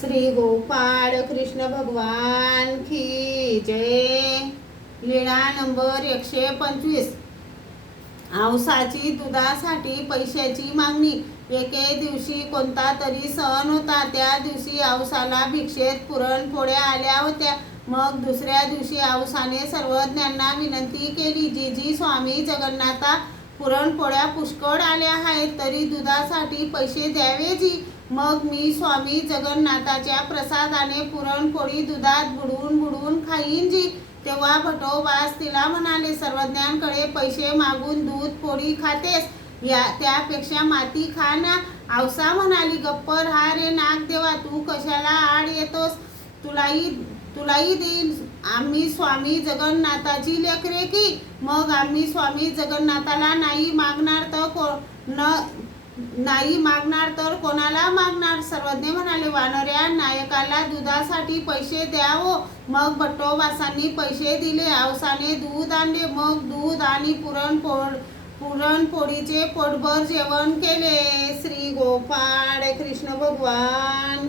श्री गोपाळ कृष्ण भगवान की जय। लीळा नंबर 125। औसाची दुधासाठी पैशाची मागणी। एके दिवशी कोणता तरी सण होता। त्या दिवशी औसाला भिक्षेत पुरणपोळ्या आल्या होत्या। मग दुसऱ्या दिवशी औसाने सर्वज्ञांना विनंती केली, जी स्वामी जगन्नाथा, पुरणपोळ्या पुष्कळ आल्या आहेत, तरी दुधासाठी पैसे द्यावे जी। मग मी स्वामी जगन्नाथाच्या प्रसादाने पुरणपोळी दुधात बुडवून बुडवून खाईन जी। तेव्हा भटोबास तिला म्हणाले, सर्वज्ञांकडे पैसे मागून दूध पोळी खातेस, त्यापेक्षा माती खा ना। औसा म्हणाली, गप्प राहा रे नागदेवा, तू कशाला आड येतोस? तुलाही देईन। आम्ही स्वामी जगन्नाथाची लेकरे की। मग आम्ही स्वामी जगन्नाथाला नाही मागणार तर कोणाला मागणार? सर्वज्ञ म्हणाले, वानऱ्या नायकाला दुधासाठी पैसे द्यावो। मग भट्टोबासांनी पैसे दिले। औसाने दूध आणले। मग दूध आणि पुरणपोळीचे पोटभर जेवण केले। श्री गोपाळ कृष्ण भगवान